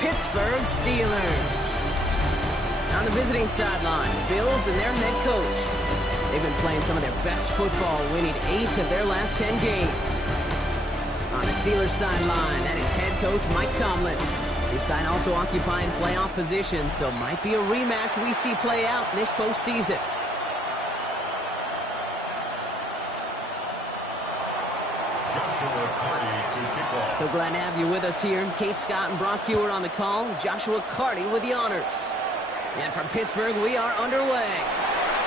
Pittsburgh Steelers. On the visiting sideline, Bills and their head coach. They've been playing some of their best football, winning 8 of their last 10 games. On the Steelers sideline, that is head coach Mike Tomlin. This side also occupying playoff position, so might be a rematch we see play out this postseason. So glad to have you with us here. Kate Scott and Brock Heward on the call. Joshua Carty with the honors. And from Pittsburgh, we are underway.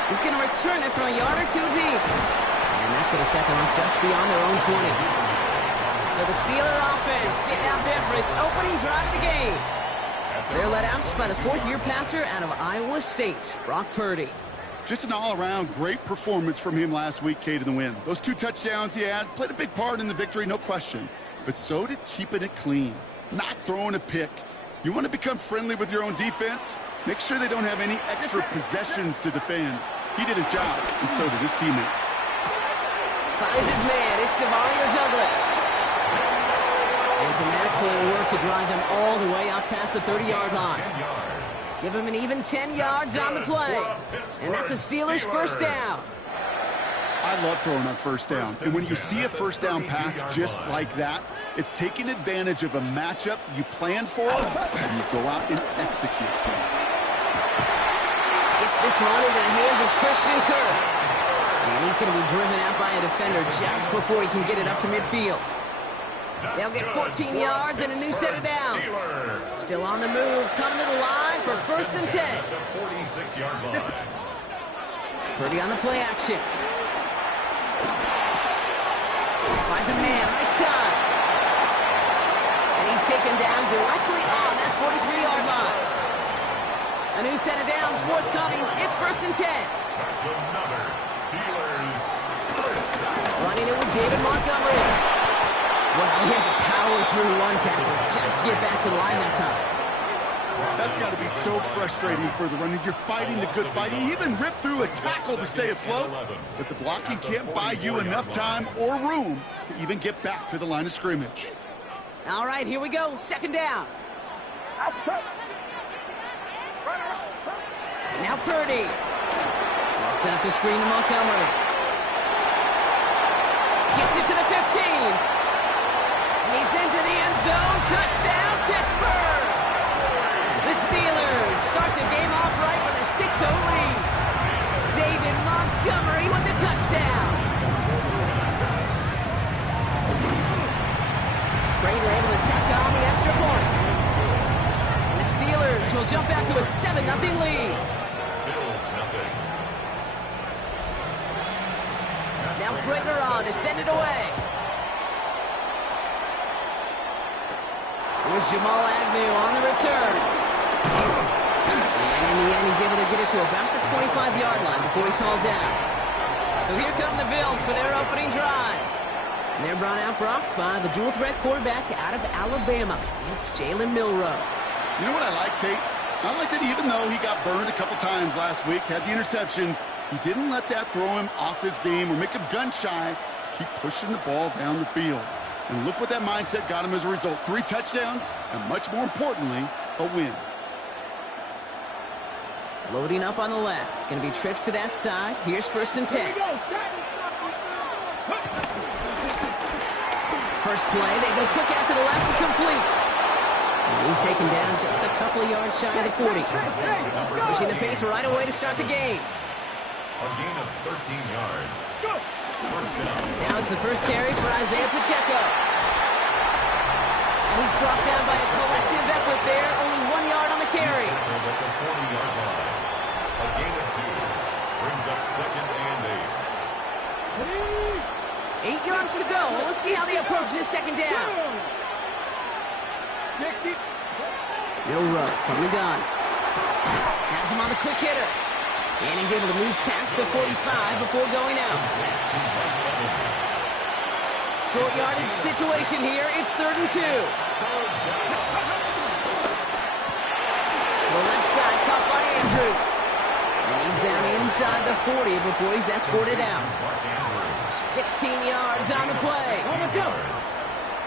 He's going to return it from a yard or 2 deep. And that's going to set them up just beyond their own 20. So the Steeler offense getting out there for its opening drive of the game. They're led out by the fourth-year passer out of Iowa State, Brock Purdy. Just an all-around great performance from him last week, Kate, in the win. Those 2 touchdowns he had played a big part in the victory, no question. But so did keeping it clean, not throwing a pick. You want to become friendly with your own defense? Make sure they don't have any extra possessions to defend. He did his job, and so did his teammates. Finds his man. It's Devontae Douglas. And some excellent work to drive them all the way up past the 30-yard line. Give him an even 10 yards on the play. And that's a Steelers first down. I love throwing on first down. And when you see a first down pass just like that, it's taking advantage of a matchup you planned for, and you go out and execute. Gets this one into the hands of Christian Kirk. And he's going to be driven out by a defender just before he can get it up to midfield. They'll get 14 yards and a new set of downs. Still on the move, coming to the line for first and 10. Purdy on the play action. Finds a man right side. And he's taken down directly on that 43-yard line. A new set of downs forthcoming. It's first and 10. Running it with David Montgomery. Well, he had to power through one tackle just to get back to the line that time. That's got to be so frustrating for the running. You're fighting the good fight. He even ripped through a tackle to stay afloat. But the blocking can't buy you enough time or room to even get back to the line of scrimmage. All right, here we go. Second down. Now Purdy. They'll set up the screen to Montgomery. Gets it to the 15. And he's into the end zone. Touchdown, Pittsburgh. The Steelers start the game off right with a 6-0 lead. David Montgomery with the touchdown. Prater able to tack on the extra point. And the Steelers will jump out to a 7-0 lead. Now Prater on to send it away. Here's Jamal Agnew on the return. And in the end, he's able to get it to about the 25-yard line before he's hauled down. So here come the Bills for their opening drive. And they're brought out, Brock, by the dual-threat quarterback out of Alabama. It's Jalen Milroe. You know what I like, Kate? I like that even though he got burned a couple times last week, had the interceptions, he didn't let that throw him off his game or make him gun-shy to keep pushing the ball down the field. And look what that mindset got him as a result. 3 touchdowns, and much more importantly, a win. Loading up on the left. It's going to be trips to that side. Here's first and 10. First play, they go quick out to the left to complete. And he's taken down just a couple of yards shy of the 40. Pushing the pace right away to start the game. A gain of 13 yards. Now it's the first carry for Isaiah Pacheco. And he's brought down by a collective effort there. Only 1 yard on the carry. At the 40-yard line. A gain of 2. Brings up second and 8. 8 yards to go. Well, let's see how they approach this second down. Milroe from the gun. Has him on the quick hitter. And he's able to move past the 45 before going out. Short yardage situation here. It's 3rd and 2. The left side caught by Andrews. And he's down inside the 40 before he's escorted out. 16 yards on the play.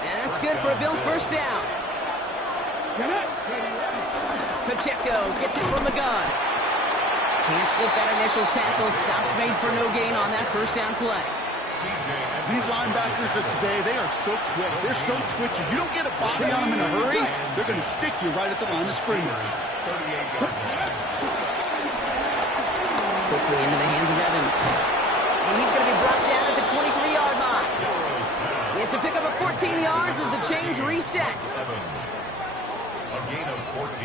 And that's good for a Bills first down. Pacheco gets it from the gun. Can't slip that initial tackle. Stops made for no gain on that first down play. These linebackers of today, they are so quick. They're so twitchy. You don't get a body on them in a hurry, they're going to stick you right at the line of scrimmage. Quickly into the hands of Evans. And he's going to be brought down at the 23-yard line. It's a pickup of 14 yards as the chains reset. Evans. A gain of 14.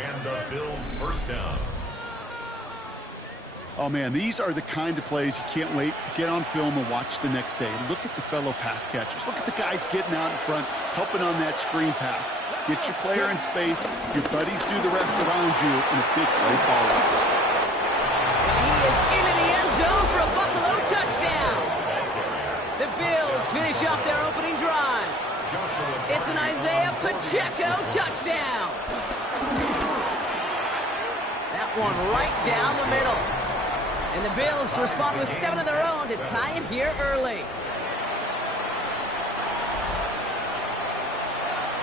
And the Bills first down. Oh, man, these are the kind of plays you can't wait to get on film and watch the next day. Look at the fellow pass catchers. Look at the guys getting out in front, helping on that screen pass. Get your player in space. Your buddies do the rest around you, and a big play follows. And he is into the end zone for a Buffalo touchdown. The Bills finish off their opening drive. It's an Isaiah Pacheco touchdown. That one right down the middle. And the Bills respond with 7 of their own to tie it here early.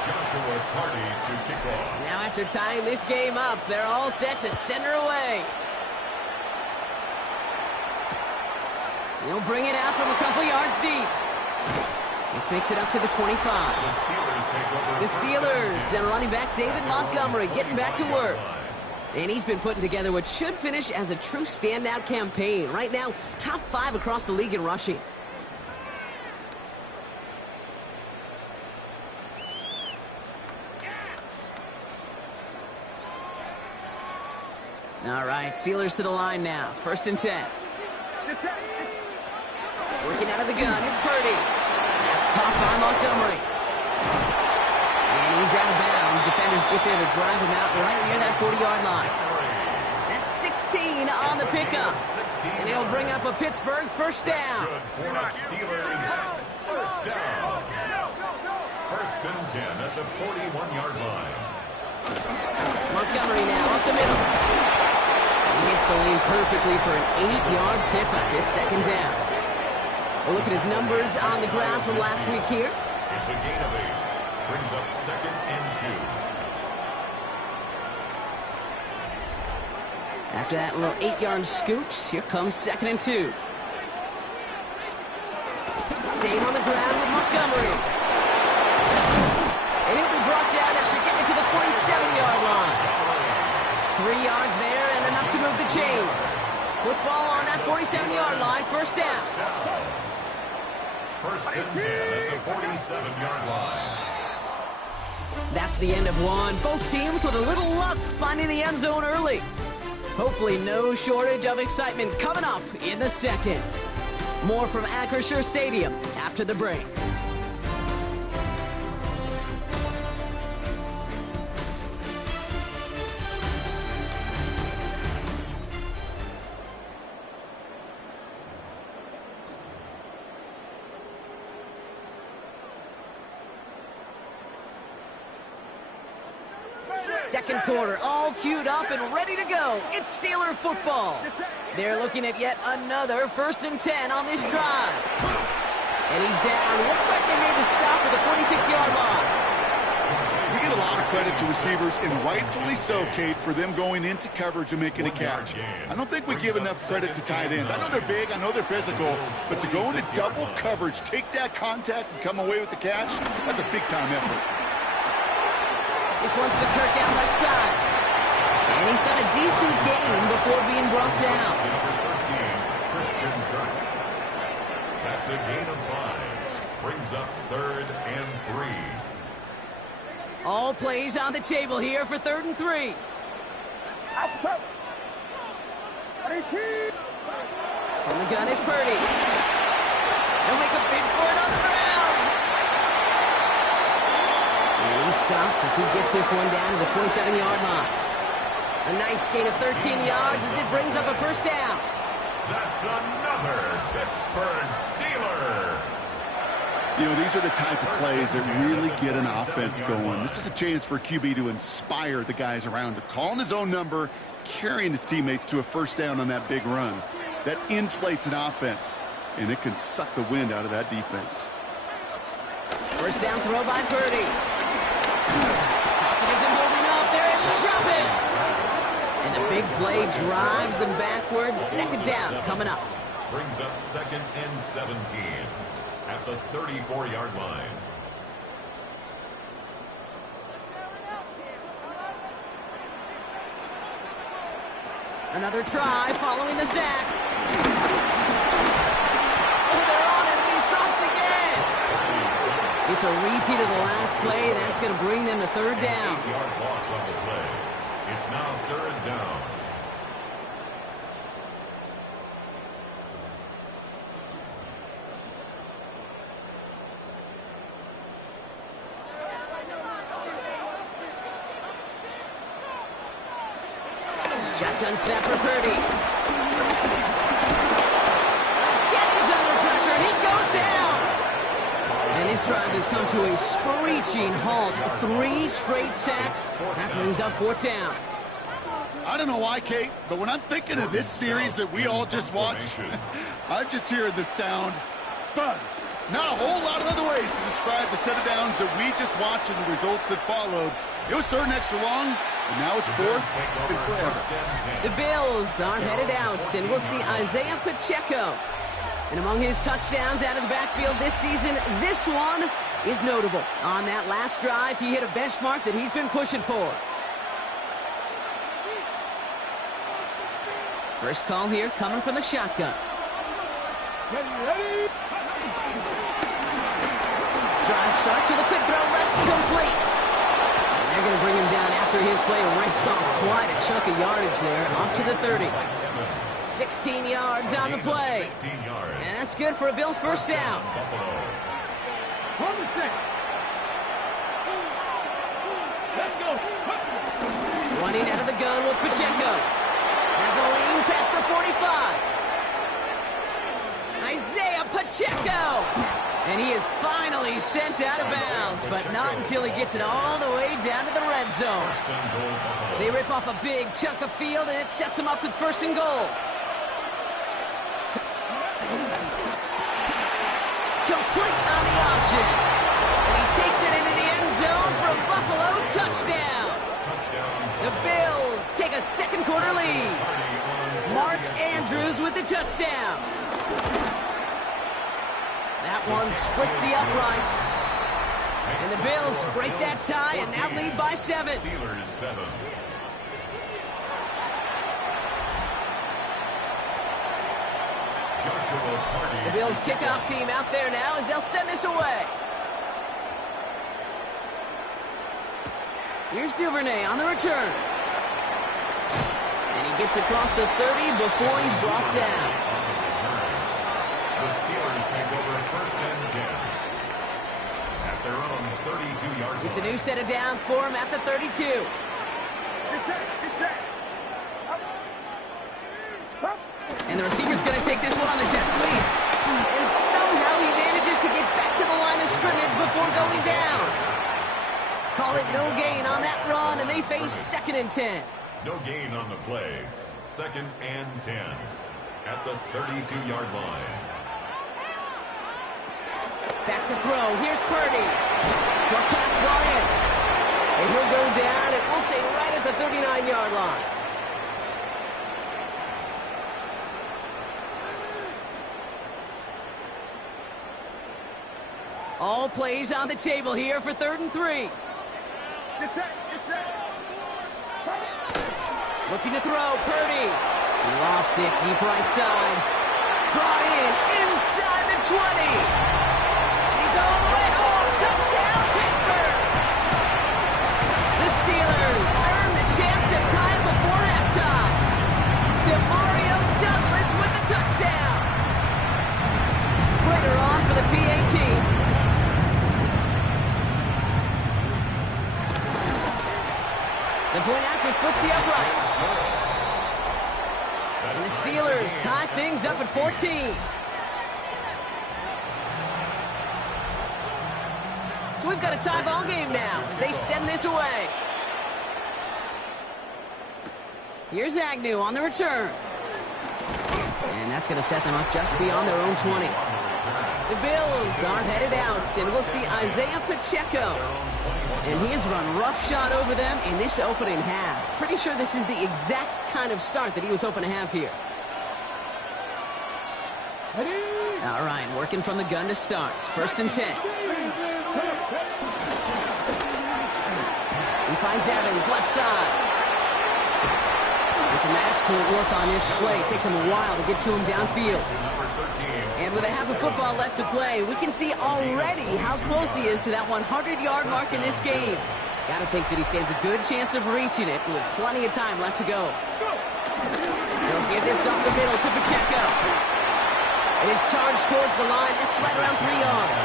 Joshua Carty to kick off. Now after tying this game up, they're all set to send her away. He'll bring it out from a couple yards deep. This makes it up to the 25. The Steelers take over. The Steelers, down running back David Montgomery, getting back to work. And he's been putting together what should finish as a true standout campaign. Right now, top 5 across the league in rushing. All right, Steelers to the line now. 1st and 10. Working out of the gun, it's Purdy. That's caught by Montgomery. And he's out of bounds. Defenders get there to drive him out right near that 40-yard line. That's 16 on the pickup. And he'll bring up a Pittsburgh first down. For the Steelers, first down. 1st and 10 at the 41-yard line. Montgomery now up the middle. He hits the lane perfectly for an 8-yard pickup. It's 2nd down. We'll look at his numbers on the ground from last week here. It's a gain of 8. Brings up 2nd and 2. After that little 8-yard scoot, here comes 2nd and 2. Staying on the ground with Montgomery. And he'll be brought down after getting to the 47-yard line. 3 yards there and enough to move the chains. Football on that 47-yard line, first down. 1st and 10 at the 47-yard line. That's the end of one. Both teams with a little luck finding the end zone early. Hopefully no shortage of excitement coming up in the second. More from Acrisure Stadium after the break. Second quarter, all queued up and ready to go. It's Steeler football. They're looking at yet another 1st and 10 on this drive. And he's down. Looks like they made the stop at the 46-yard line. We get a lot of credit to receivers, and rightfully so, Kate, for them going into coverage and making a catch. I don't think we give enough credit to tight ends. I know they're big, I know they're physical, but to go into double coverage, take that contact, and come away with the catch, that's a big-time effort. This one's to Kirk out left side. And he's got a decent gain before being brought down. Number 13, Christian Kirk. That's a gain of 5. Brings up 3rd and 3. All plays on the table here for 3rd and 3. From the gun is Purdy. They'll make a bid for it on the ground. And he's stopped as he gets this one down to the 27-yard line. A nice gain of 13 yards as it brings up a first down. That's another Pittsburgh Steeler. You know, these are the type of plays that really get an offense going. This is a chance for a QB to inspire the guys around him. Calling his own number, carrying his teammates to a first down on that big run. That inflates an offense, and it can suck the wind out of that defense. First down throw by Purdy. big play drives them backwards. Second down coming up. Brings up 2nd and 17 at the 34-yard line. Another try following the sack. Oh, they're on him, and he's dropped again. It's a repeat of the last play. That's going to bring them to third down. 8-yard loss on the play. It's now third down. Shotgun snap for Purdy. Again, he's under pressure, and he goes down. And this drive has come to a screeching halt. 3 straight sacks. That brings up fourth down. I don't know why, Kate, but when I'm thinking of this series that we all just watched, I'm just hearing the sound thud. Not a whole lot of other ways to describe the set of downs that we just watched and the results that followed. It was third and extra long, and now it's fourth and forever. The Bills are headed out, and we'll see Isaiah Pacheco. And among his touchdowns out of the backfield this season, this one is notable. On that last drive, he hit a benchmark that he's been pushing for. First call here coming from the shotgun. Drive start to the quick throw left, complete. They're going to bring him down after his play and rips off quite a chunk of yardage there, up to the 30. 16 yards on the play. And that's good for a Bills first down. Running out of the gun with Pacheco. Has a lean past the 45. Isaiah Pacheco. And he is finally sent out of bounds, but not until he gets it all the way down to the red zone. They rip off a big chunk of field, and it sets them up with first and goal. Complete on the option. And he takes it into the end zone for a Buffalo touchdown. The Bills take a second quarter lead. Mark Andrews with the touchdown. That one splits the uprights. And the Bills break that tie and now lead by 7. Steelers 7. The Bills kickoff team out there now as they'll send this away. Here's Duvernay on the return. And he gets across the 30 before he's brought down. The Steelers take over first and 10 at their own 32-yard line. It's a new set of downs for him at the 32. And the receiver's going to take this one on the jet sweep. And somehow he manages to get back to the line of scrimmage before going down. Call it no gain on that run, and they face second and 10. No gain on the play. Second and 10 at the 32-yard line. Back to throw. Here's Purdy. Short pass brought in. And he'll go down, and we'll say right at the 39-yard line. All plays on the table here for 3rd and 3. Looking to throw, Purdy. He lofts it deep right side. Brought in inside the 20. He's all the way home. Touchdown, Pittsburgh. The Steelers earn the chance to tie it before halftime. DeMario Douglas with the touchdown. Prater on for the PAT. The point after splits the uprights. And the Steelers tie things up at 14. So we've got a tie ball game now as they send this away. Here's Agnew on the return. And that's going to set them up just beyond their own 20. The Bills are headed out, and we'll see Isaiah Pacheco. And he has run roughshod over them in this opening half. Pretty sure this is the exact kind of start that he was hoping to have here. All right, working from the gun to start. 1st and 10. He finds Evans, left side. It's some excellent work on this play. It takes him a while to get to him downfield. And with a half a football left to play, we can see already how close he is to that 100-yard mark in this game. Got to think that he stands a good chance of reaching it with plenty of time left to go. He'll give this up the middle to Pacheco. It is charged towards the line. It's right around 3 yards.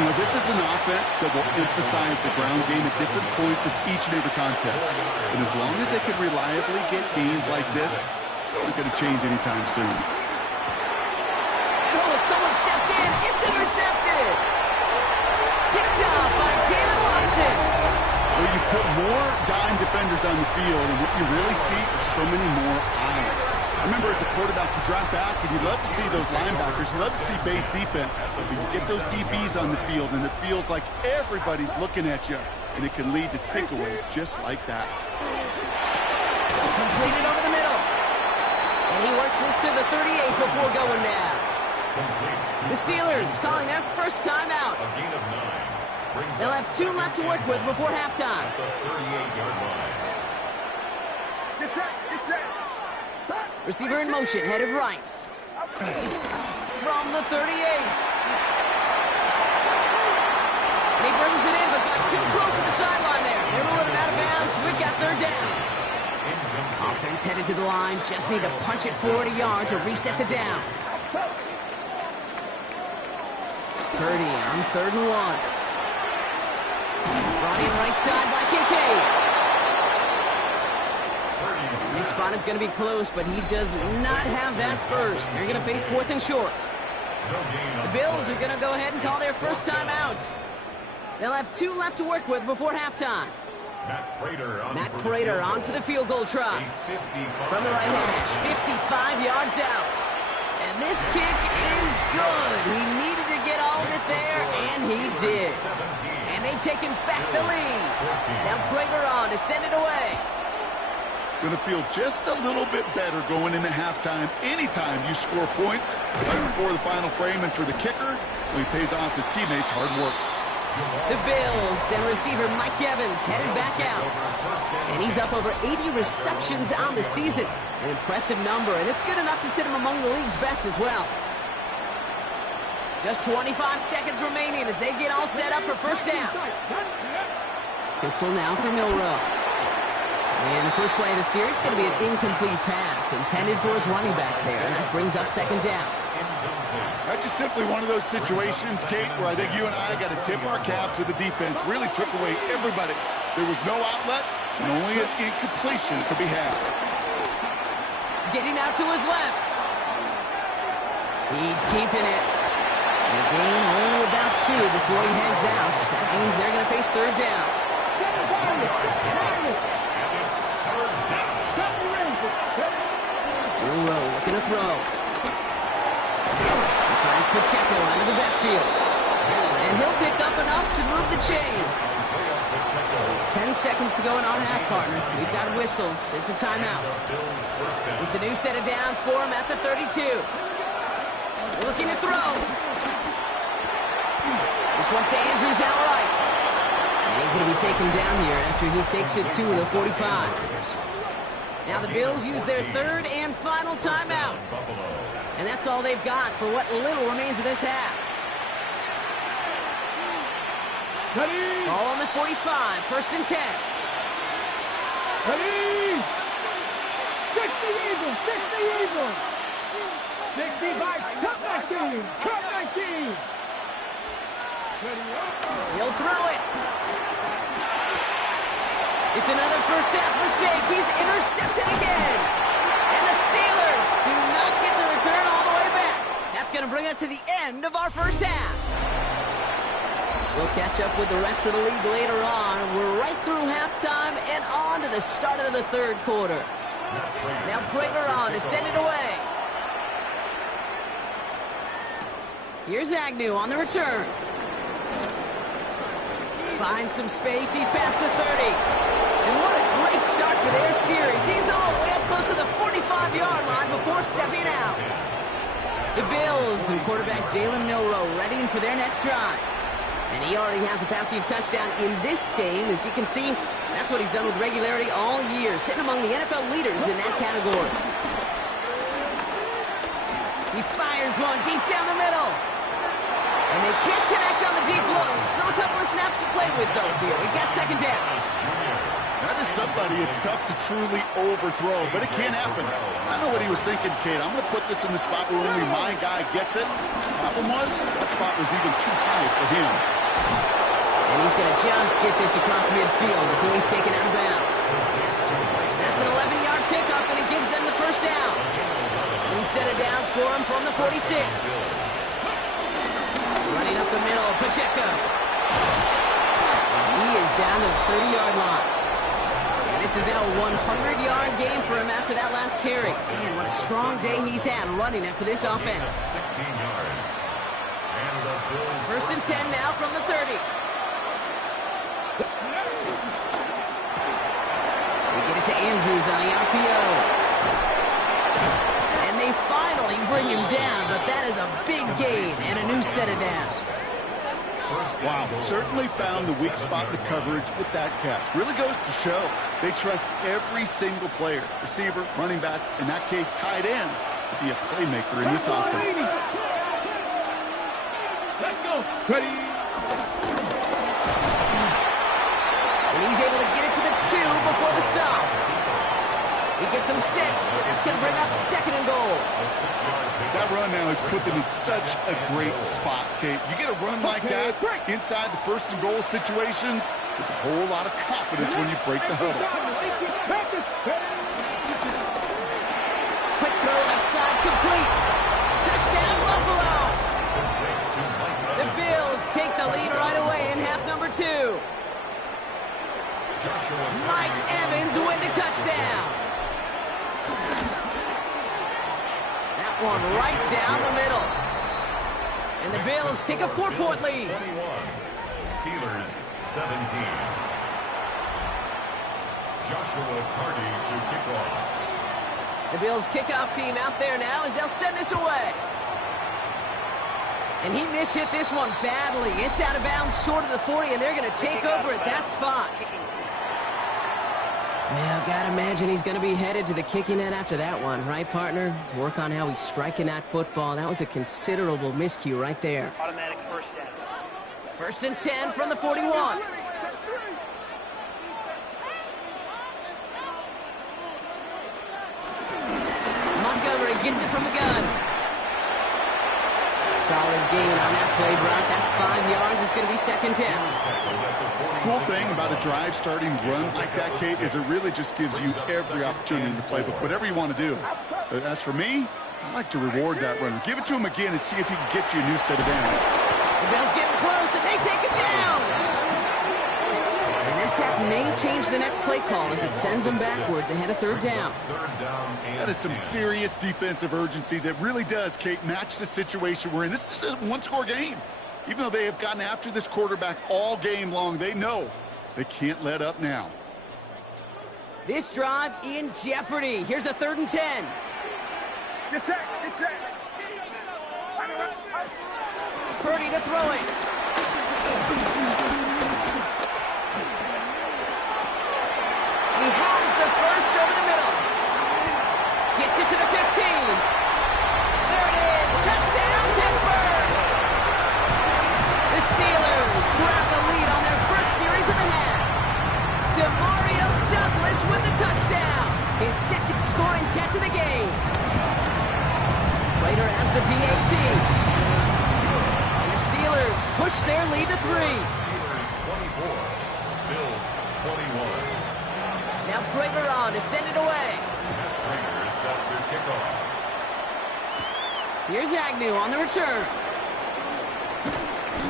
You know, this is an offense that will emphasize the ground game at different points of each and every contest. And as long as they can reliably get gains like this, it's not going to change anytime soon. Oh, someone stepped in. It's intercepted. Picked up by Jalen Watson. Well, you put more dime defenders on the field, and what you really see are so many more eyes. Remember, as a quarterback, you drop back, and you love to see those linebackers. You love to see base defense. But you get those DBs on the field, and it feels like everybody's looking at you, and it can lead to takeaways just like that. Completed over the middle. And he works this to the 38 before going down. The Steelers calling their first timeout. They'll have 2 left to work with before halftime. Receiver in motion, headed right. From the 38. And he brings it in, but got too close to the sideline there. They ruled him out of bounds. We've got 3rd down. Offense headed to the line. Just need to punch it 40 yards to reset the downs. Purdy on 3rd and 1. Brought in right side by Kincaid. This spot is going to be close, but he does not have that first. They're going to face 4th and short. The Bills are going to go ahead and call their first timeout. They'll have 2 left to work with before halftime. Matt Prater on for the field goal try. From the right hash, 55 yards out. And this kick is good. He needed to get all of it there, and he did. And they've taken back the lead. Now Prater on to send it away. Going to feel just a little bit better going into halftime anytime you score points right before the final frame, and for the kicker, well, he pays off his teammates' hard work. The Bills and receiver Mike Evans headed back out. And he's up over 80 receptions on the season. An impressive number, and it's good enough to sit him among the league's best as well. Just 25 seconds remaining as they get all set up for first down. Pistol now for Milrow. And the first play of the series is going to be an incomplete pass intended for his running back there, and that brings up 2nd down. That's just simply one of those situations, Kate, where I think you and I got to tip our cap to the defense. Really took away everybody. There was no outlet, and only an incompletion could be had. Getting out to his left. He's keeping it. And the game only about 2 before he heads out. That means they're going to face 3rd down. Milrow looking to throw. He finds Pacheco out of the backfield. And he'll pick up enough to move the chains. 10 seconds to go in our half, partner. We've got whistles. It's a timeout. It's a new set of downs for him at the 32. Looking to throw. This one's to Andrews outright. And he's going to be taken down here after he takes it to the 45. Now the Bills use their 3rd and final timeout. And that's all they've got for what little remains of this half. Ball on the 45, 1st and 10. Ready! 60 Eagles, 60 Eagles! 65, cut 19, cut 19! He'll throw it. It's another first half mistake. He's intercepted again. And the Steelers do not get the return all the way back. That's going to bring us to the end of our first half. We'll catch up with the rest of the league later on. We're right through halftime and on to the start of the 3rd quarter. Now Prater on to send it away. Here's Agnew on the return. Finds some space. He's past the 30. And what a great start for their series. He's all the way up close to the 45-yard line before stepping out. The Bills and quarterback Jalen Milroe readying for their next drive. And he already has a passing touchdown in this game. As you can see, that's what he's done with regularity all year, sitting among the NFL leaders in that category. He fires one deep down the middle. And they can't connect on the deep low. Still a couple of snaps to play with, though, here. We got second down. That is somebody it's tough to truly overthrow, but it can happen. I know what he was thinking, Kate. I'm going to put this in the spot where only my guy gets it. Problem was, that spot was even too high for him. And he's going to just get this across midfield before he's taken out of bounds. That's an 11-yard pickup, and it gives them the first down. New set of downs for him from the 46. Running up the middle, Pacheco. He is down to the 30-yard line. And this is now a 100-yard game for him after that last carry. Man, what a strong day he's had running it for this offense. 16 yards. And the Bills First and 10 now from the 30. We get it to Andrews on the RPO. And they finally bring him down, but that is a big gain and a new set of downs. Wow, certainly found the weak spot in the coverage with that catch. Really goes to show they trust every single player, receiver, running back, in that case, tight end, to be a playmaker in this offense. Let's go. Ready. And he's able to get it to the 2 before the stop. He gets him 6, and that's going to bring up second and goal. That run now has put them in such a great spot, Kate. You get a run like that inside the first and goal situations, there's a whole lot of confidence when you break the huddle. Quick throw left side, complete. Touchdown, Buffalo. The Bills take the lead right away in half number 2. Mike Evans with the touchdown. That one right down the middle. And the Bills take a 4-point lead. 21. Steelers 17. Joshua Carty to kick off. The Bills kickoff team out there now as they'll send this away. And he mishit this one badly. It's out of bounds short of the 40, and they're going to take over at that spot. Well, gotta imagine he's going to be headed to the kicking net after that one, right, partner? Work on how he's striking that football. That was a considerable miscue right there. Automatic first down. First and 10 from the 41. Montgomery gets it from the gun. Solid gain on that play, Brock. That's 5 yards. It's going to be second down. Cool thing about a drive starting run like that, Kate, is it really just gives you every opportunity in the playbook, whatever you want to do. But as for me, I like to reward that runner. Give it to him again and see if he can get you a new set of downs. The Bills getting close, and they take him down. And that sack may change the next play call as it sends them backwards ahead of third down. That is some serious defensive urgency that really does, Kate, match the situation we're in. This is a one-score game. Even though they have gotten after this quarterback all game long, they know they can't let up now. This drive in jeopardy. Here's a 3rd and 10. Get set. Get set. Purdy to throw it. He has the first over the middle. Gets it to the 15. There it is. Touchdown, Pittsburgh. The Steelers grab the lead on their first series of the half. DeMario Douglas with the touchdown. His second scoring catch of the game. Prater adds the PAT. And the Steelers push their lead to 3. Steelers 24. Bills 21. Now Prater on to send it away. Prater set to kick off. Here's Agnew on the return.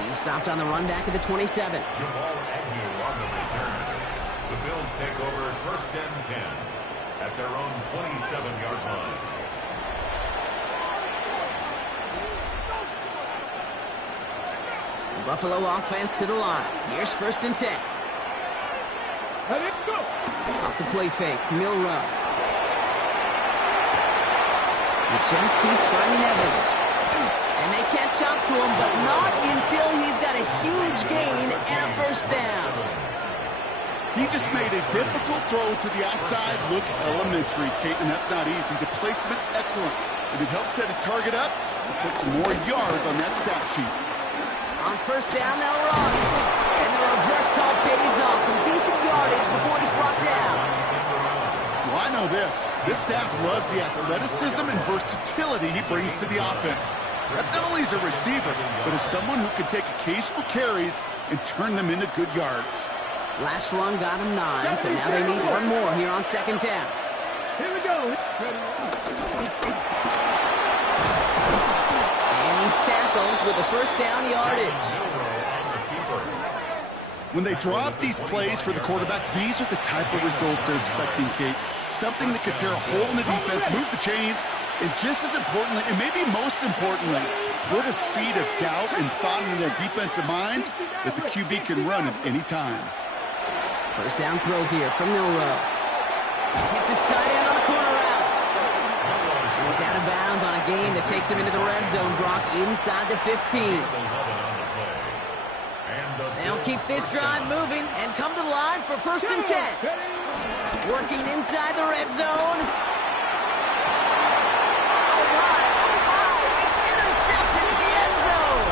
He stopped on the run back at the 27. Jamal Agnew on the return. The Bills take over first and 10 at their own 27-yard line. Buffalo offense to the line. Here's 1st and 10. Let's go. Off the play fake, Milrow. He just keeps finding Evans. And they catch up to him, but not until he's got a huge gain and a 1st down. He just made a difficult throw to the outside. Look elementary, Kate, and that's not easy. The placement, excellent. And it helps set his target up to put some more yards on that stat sheet. On 1st down, they'll run. And the reverse call pays off. Some decent yardage before he's brought down. Well, I know this. This staff loves the athleticism and versatility he brings to the offense. That's not only as a receiver, but as someone who can take occasional carries and turn them into good yards. Last run got him 9, so now they need one more here on 2nd down. Here we go. And he's tackled with a 1st down yardage. When they draw up these plays for the quarterback, these are the type of results they're expecting, Kate. Something that could tear a hole in the defense, move the chains, and just as importantly, and maybe most importantly, put a seed of doubt and thought into that defensive mind that the QB can run at any time. 1st down throw here from Milrow. Hits his tight end on the corner route. And he's out of bounds on a gain that takes him into the red zone, Brock, inside the 15. They'll keep this drive moving and come to the line for 1st and 10. Working inside the red zone. Oh my, it's intercepted in the end zone.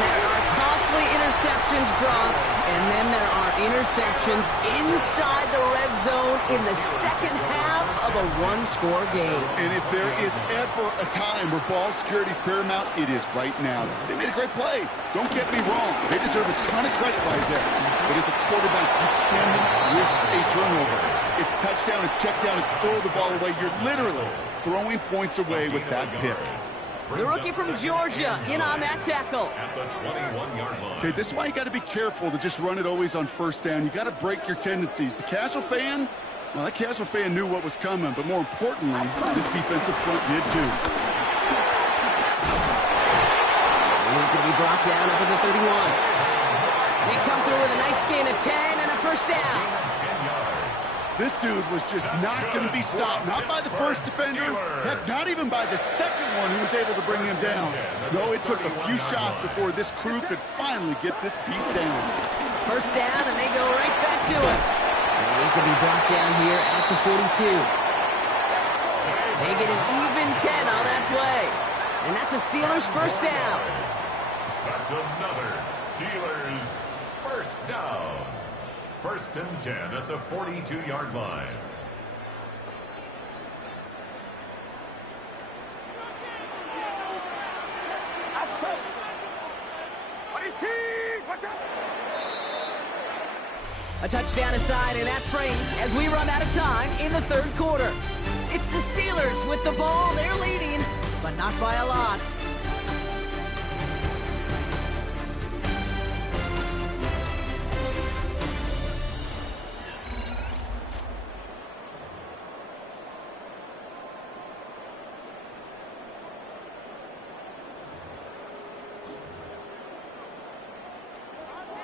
There are costly interceptions, Brock, and then there are interceptions inside the red zone in the 2nd half of a 1-score game. And if there is ever a time where ball security is paramount, it is right now. They made a great play. Don't get me wrong. They deserve a ton of credit right there. But as a quarterback, you cannot risk a turnover. It's touchdown, it's check down, it's throw the ball away. You're literally throwing points away with that pick. The rookie from Georgia in on that tackle. At the 21-yard line. Okay, this is why you got to be careful to just run it always on 1st down. You got to break your tendencies. The casual fan, well, that casual fan knew what was coming, but more importantly, this defensive front did too. And he's going to be brought down up at the 31. They come through with a nice gain of 10 and a 1st down. This dude was just not going to be stopped, not by the first defender, heck, not even by the second one who was able to bring him down. No, it took a few shots before this crew could finally get this beast down. 1st down, and they go right back to it. And he's going to be brought down here at the 42. They get an even 10 on that play. And that's a Steelers 1st down. That's another Steelers 1st down. 1st and 10 at the 42-yard line. A touchdown aside in that frame as we run out of time in the 3rd quarter. It's the Steelers with the ball. They're leading, but not by a lot.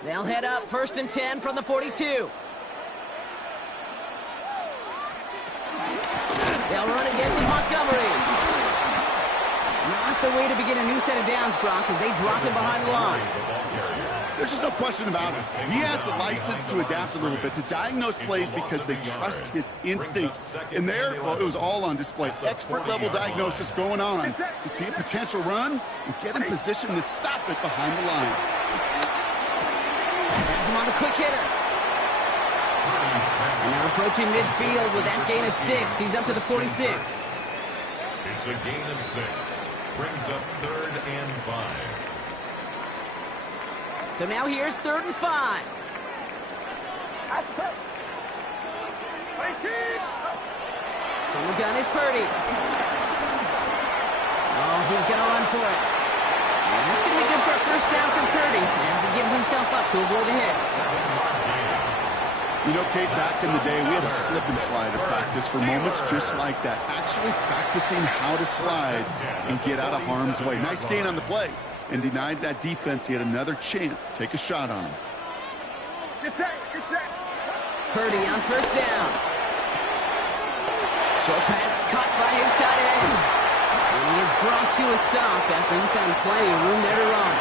They'll head up 1st and 10 from the 42. They'll run again with Montgomery. Not the way to begin a new set of downs, Brock, as they drop him behind the line. There's just no question about it. He has the license to adapt a little bit, to diagnose plays because they trust his instincts. And there, well, it was all on display. Expert-level diagnosis going on to see a potential run and get in position to stop it behind the line. Has him on the quick hitter. And now approaching midfield with that gain of 6. He's up to the 46. It's a gain of 6. Brings up 3rd and 5. So now here's 3rd and 5. From the gun is Purdy. Oh, he's going to run for it. And that's going to be good for a 1st down from Purdy as he gives himself up to avoid the hit. You know, Kate, back in the day, we had a slip and slide in practice for moments just like that. Actually practicing how to slide and get out of harm's way. Nice gain on the play. And denied that defense. He had another chance to take a shot on him. Get set. Get set. Purdy on first down. Short pass caught by his tight end. And he is brought to a stop after he found plenty of room there to run.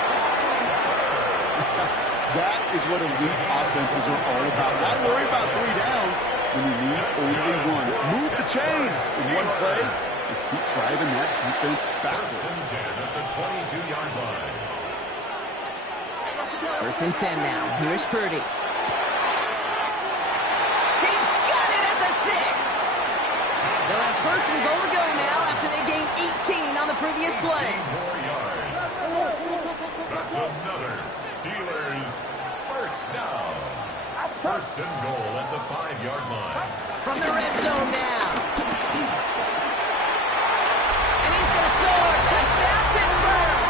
That is what elite offenses are all about. Why worry about 3 downs when you need only one? Move the chains in one play and keep driving that defense backwards. First and 10 at the 22-yard line. First and 10 now. Here's Purdy. He's got it at the 6. They'll have first and goal to go now after they gained 18 on the previous play. 4 yards. That's another Steelers first down. First and goal at the 5-yard line. From the red zone now. And he's going to score. Touchdown, Pittsburgh.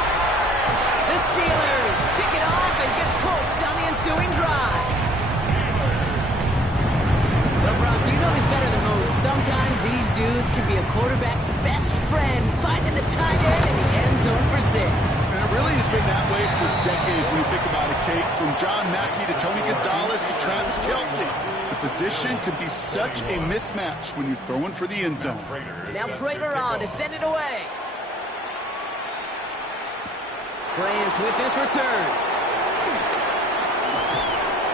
The Steelers pick it off and get points on the ensuing drive. Well, Brock, you know this better than most. Sometimes these dudes can be a quarterback's best friend, finding the tight end in the end zone for 6. And it really has been that way for decades when you think about it, Kate. From John Mackey to Tony Gonzalez to Travis Kelce. The position could be such a mismatch when you're throwing for the end zone. Now Prater on to send it away. Bryant with this return.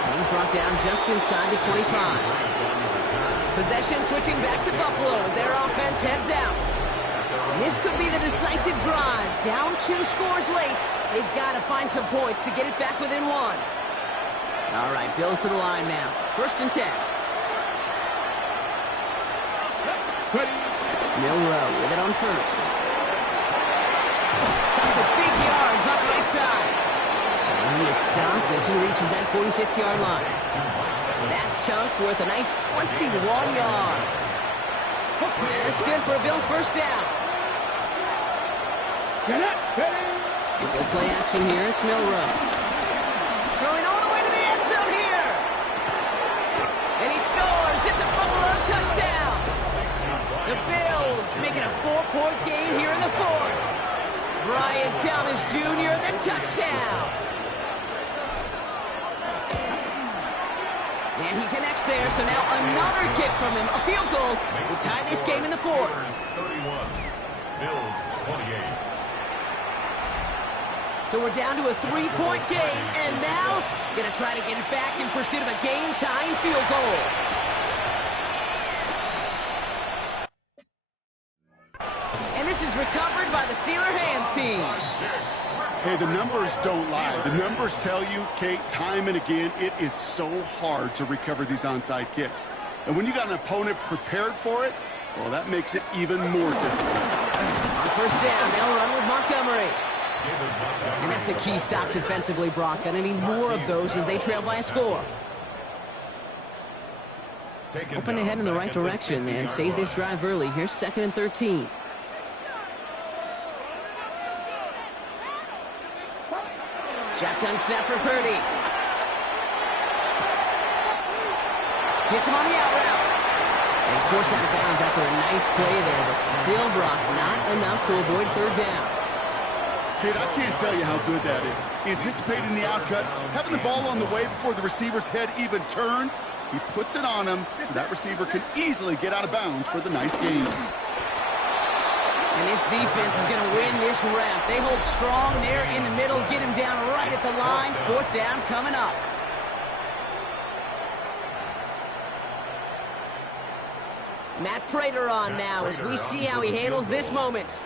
And he's brought down just inside the 25. Possession switching back to Buffalo as their offense heads out. This could be the decisive drive. Down 2 scores late. They've got to find some points to get it back within 1. All right, Bills to the line now. First and 10. Milrow with it on first. For big yards on the right side. And he is stopped as he reaches that 46-yard line. That chunk worth a nice 21 yards. And that's good for a Bills first down. Good play action here. It's Milrow. Throwing all the way to the end zone here. And he scores. It's a Buffalo touchdown. The Bills making a 4-point game here in the 4th. Brian Thomas Jr. the touchdown. And he connects there, so now another kick from him. A field goal will tie this game in the 4th. 31. Bills 28. So we're down to a 3-point game, and now going to try to get it back in pursuit of a game-tying field goal. And this is recovered by the Steeler hands team. Hey, the numbers don't lie. The numbers tell you, Kate, time and again, it is so hard to recover these onside kicks. And when you got an opponent prepared for it, well, that makes it even more difficult. On first down, they'll run with Montgomery. And that's a key stop defensively, Brock. Gonna need more of those as they trail by a score. Open ahead in the right direction and save this drive early. Here's 2nd and 13. Shotgun snap for Purdy. Hits him on the out route. And he's forced out of bounds after a nice play there, but still, Brock, not enough to avoid 3rd down. Kate, I can't tell you how good that is. Anticipating the outcut, having the ball on the way before the receiver's head even turns, he puts it on him so that receiver can easily get out of bounds for the nice gain. And this defense is going to win this rep. They hold strong there in the middle, get him down right at the line. 4th down coming up. Matt Prater on now as we see how he handles this moment.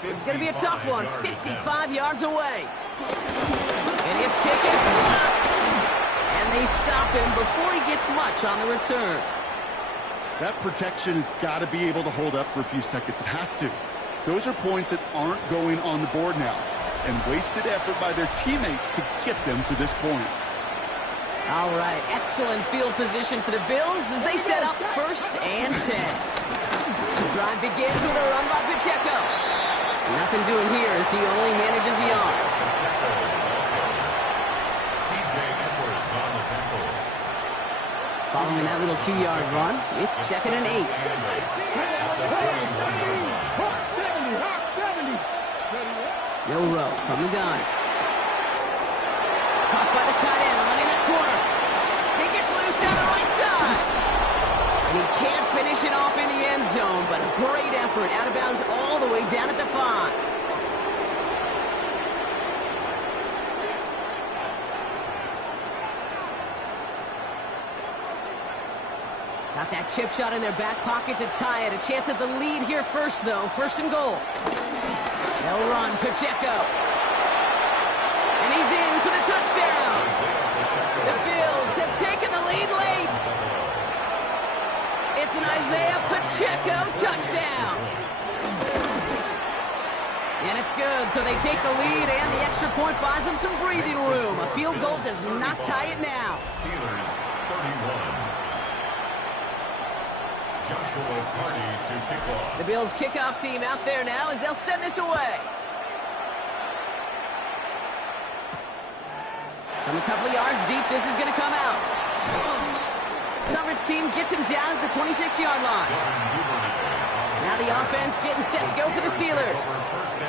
This is going to be a tough one, 55 yards away. And his kick is blocked. And they stop him before he gets much on the return. That protection has got to be able to hold up for a few seconds. It has to. Those are points that aren't going on the board now. And wasted effort by their teammates to get them to this point. All right, excellent field position for the Bills as they set up 1st and 10. The drive begins with a run by Pacheco. Nothing doing here as he only manages the arm. Following that little 2-yard run, it's 2nd and 8. Milroe from the gun. Caught by the tight end, running that corner. He gets loose down the right side. And he can't finish it off in the end zone, but a great effort out of bounds all the way down at the 5. Got that chip shot in their back pocket to tie it. A chance at the lead here first, though. 1st and goal. They'll run, Pacheco. And he's in for the touchdown. The Bills have taken the lead late. It's an Isaiah Pacheco touchdown. And it's good, so they take the lead, and the extra point buys them some breathing room. A field goal does not tie it now. Steelers 31. Joshua Carty to kick off. The Bills kickoff team out there now as they'll send this away. From a couple of yards deep, this is going to come out. Coverage team gets him down at the 26-yard line. Now the offense getting set to go for the Steelers.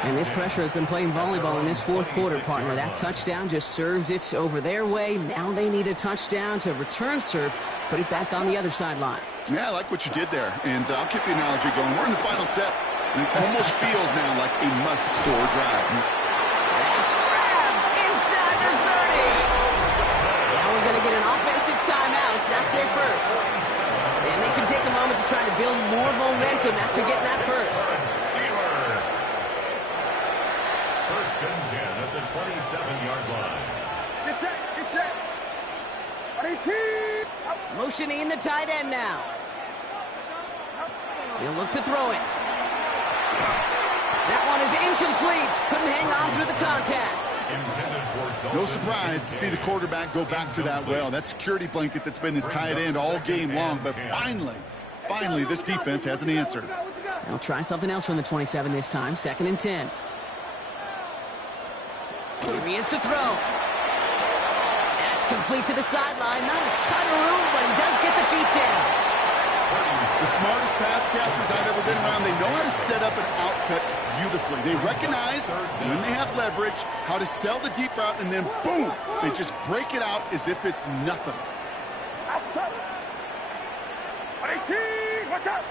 And this pressure has been playing volleyball in this 4th quarter, partner. That touchdown just served it over their way. Now they need a touchdown to return serve, put it back on the other sideline. Yeah, I like what you did there. And I'll keep the analogy going. We're in the final set. And it almost feels now like a must-score drive. That's grabbed inside the 30. Now we're going to get an offensive timeout. That's their first. And they can take a moment to try to build more momentum after getting that first. Steeler. 1st and 10 at the 27-yard line. Get set, get set. 18. Motioning the tight end now. He'll look to throw it. That one is incomplete. Couldn't hang on through the contact. No surprise to see the quarterback go back to that well. That security blanket that's been his tight end all game long. But finally, this defense has an answer. They'll try something else from the 27 this time. 2nd and 10. Here he is to throw. That's complete to the sideline. Not a ton of room, but he does get the feet down. The smartest pass catchers I've ever been around, they know how to set up an outcut beautifully. They recognize when they have leverage, how to sell the deep route, and then boom, they just break it out as if it's nothing. Outside. 18. Watch out.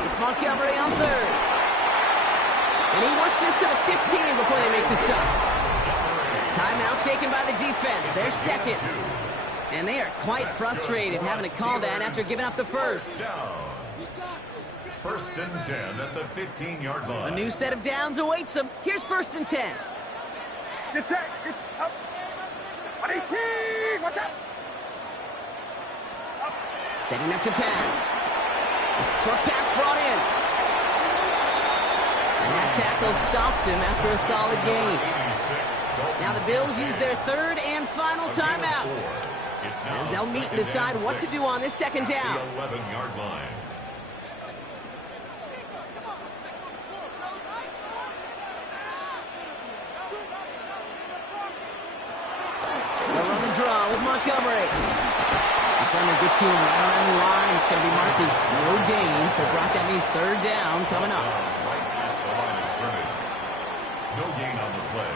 It's Montgomery on 3rd. And he works this to the 15 before they make the stop. Timeout taken by the defense. They're 2nd. And they are quite frustrated having to call that after giving up the first. 1st and 10 at the 15-yard line. A new set of downs awaits them. Here's 1st and 10. Get set, it's up. 18. Watch out. Setting up to pass. Short pass brought in. And that tackle stops him after a solid gain. Now the Bills use their 3rd and final timeout, as they'll meet and decide what to do on this 2nd down. 11-yard line. They'll run the draw with Montgomery. Defender gets to him right around the line. It's going to be marked as no gain, so Brock, that means 3rd down coming up. Right at the line of scrimmage. No gain on the play.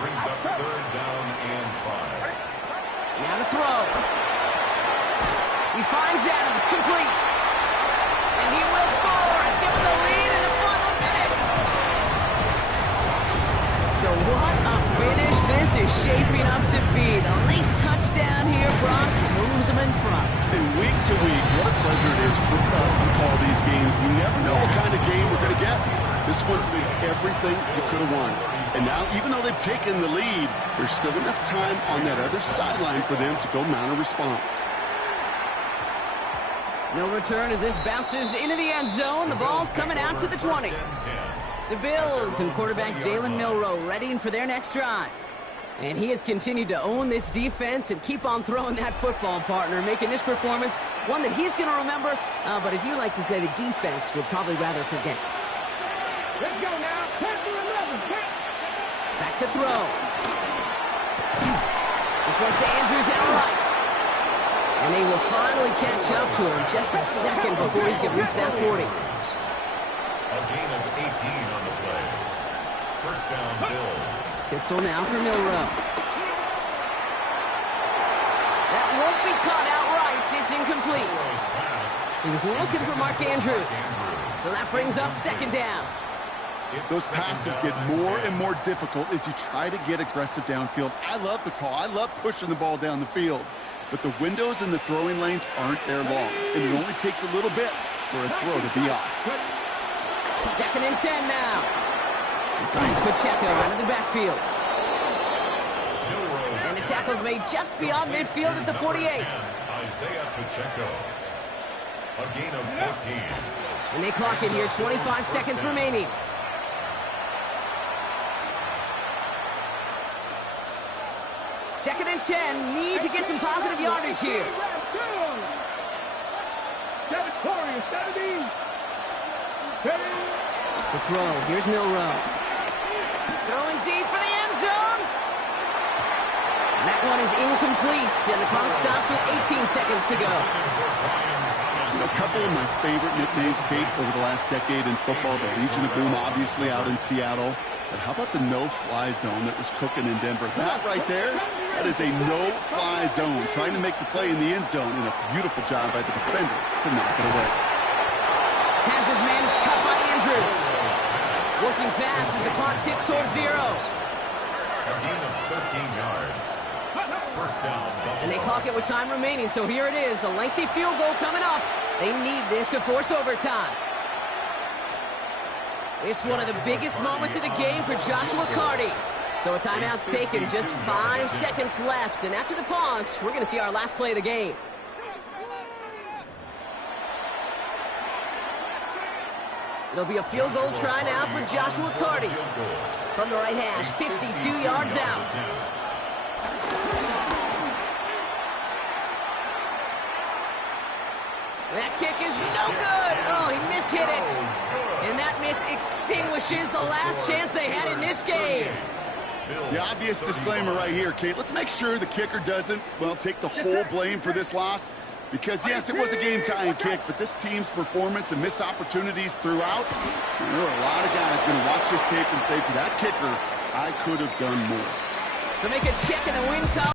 Brings up 3rd down and 5. Now to throw. He finds Adams, complete. And he will score and give him the lead in the final minute. So what a finish this is shaping up to be. The late touchdown here, Brock, moves him in front. And week to week, what a pleasure it is for us to call these games. We never know what kind of game we're going to get. This one's been everything you could have won. And now, even though they've taken the lead, there's still enough time on that other sideline for them to go mount a response. No return as this bounces into the end zone. The ball's coming out to the 20. The Bills and quarterback Jalen Milroe readying for their next drive. And he has continued to own this defense and keep on throwing that football, partner, making this performance one that he's going to remember. But as you like to say, the defense would probably rather forget. Let's go now. Back to throw. This one's to Andrews out right. And they will finally catch up to him just a second before he can reach that 40. A gain of 18 on the play. First down, Bills. Pistol now for Milrow. That won't be caught outright. It's incomplete. He was looking for Mark Andrews. So that brings up second down. Those passes get more and more difficult as you try to get aggressive downfield. I love the call. I love pushing the ball down the field. But the windows in the throwing lanes aren't there long. And it only takes a little bit for a throw to be off. Second and 10 now. He finds Pacheco out of the backfield. And the tackle's made just beyond midfield at the 48. Isaiah Pacheco. A gain of 14. And they clock it here, 25 seconds remaining. Second and 10, need to get some positive yardage here. To throw, here's Milrow. Throwing deep for the end zone. And that one is incomplete, and the clock stops with 18 seconds to go. A couple of my favorite nicknames, Kate, over the last decade in football. The Legion of Boom, obviously, out in Seattle. But how about the no-fly zone that was cooking in Denver? That right there, that is a no-fly zone. Trying to make the play in the end zone, and a beautiful job by the defender to knock it away. Has his man, it's cut by Andrews. Working fast as the clock ticks towards 0. A gain of 13 yards. First down. And they clock it with time remaining, so here it is. A lengthy field goal coming up. They need this to force overtime. It's one of the biggest moments of the game for Joshua Carty. So a timeout's taken, just 5 seconds left. And after the pause, we're going to see our last play of the game. It'll be a field goal try now for Joshua Carty. From the right hash, 52 yards out. That kick is no good. Oh, he mishit it. And that miss extinguishes the last chance they had in this game. The obvious disclaimer right here, Kate. Let's make sure the kicker doesn't, well, take the whole blame for this loss. Because, yes, it was a game-tying kick, but this team's performance and missed opportunities throughout, there are a lot of guys going to watch this tape and say to that kicker, I could have done more. To make a check in the win column.